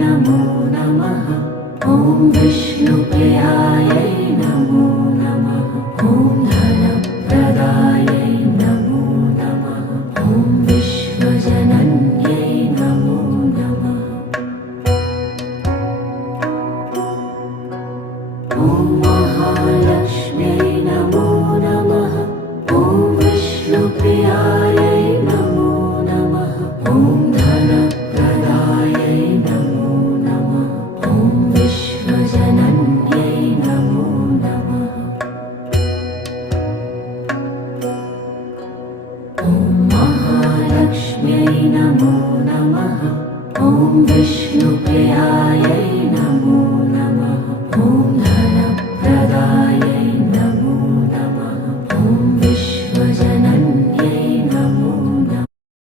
नमो नमः। ॐ विष्णुप्रियायै नमो नमः। ॐ धनप्रदायै नमो नमः। ॐ विश्वजनन्यै नमो नमः। ॐ महालक्ष्म्यै नमो नमः। ॐ विष्णुप्रियायै नमो नमः। ॐ धनप्रदायै नमो नमः। ॐ विश्वजनन्यै नमो नमः। ॐ महालक्ष्म्यै नमो नमः। ॐ विष्णुप्रियायै